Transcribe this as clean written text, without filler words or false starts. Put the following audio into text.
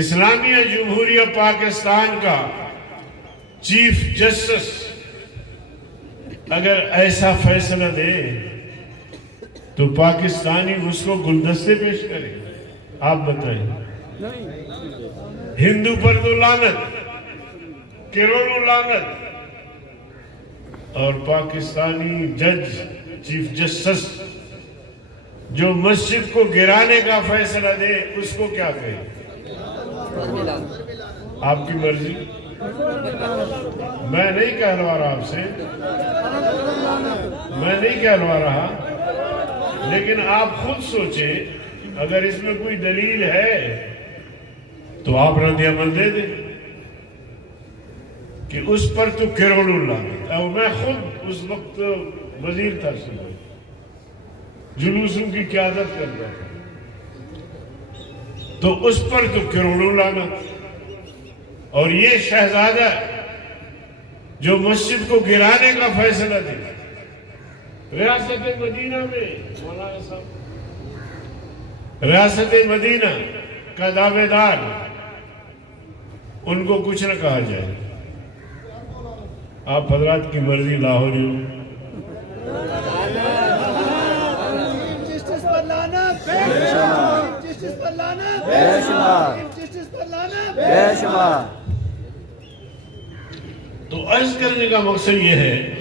اسلامیہ جمہوریہ پاکستان کا chief justice اگر ایسا فیصلہ دے تو پاکستانی اس کو گلدستے پیش کرے؟ آپ بتائیں۔ ہندو پر تو لعنت، کروڑوں لعنت، اور پاکستانی جج چیف جسٹس جو مسجد کو گرانے کا فیصلہ دے اس کو کیا کہے؟ آپ کی مرضی، میں نہیں کہلوا رہا آپ سے، میں نہیں کہلوا رہا، لیکن آپ خود سوچیں اگر اس میں کوئی دلیل ہے تو آپ رد عمل دے دیں کہ اس پر تو کروڑوں لعنت۔ اور میں خود اس وقت وزیر تھا، جلوسوں کی قیادت کرتا تھا، تو اس پر تو کروڑوں لعنت۔ اور یہ شہزادہ جو مسجد کو گرانے کا فیصلہ دیا ریاست مدینہ میں، مولانا صاحب ریاست مدینہ کا دعوے دار، ان کو کچھ نہ کہا جائے۔ آپ حضرات کی مرضی، لاہوری ہو۔ تو عرض کرنے کا مقصد یہ ہے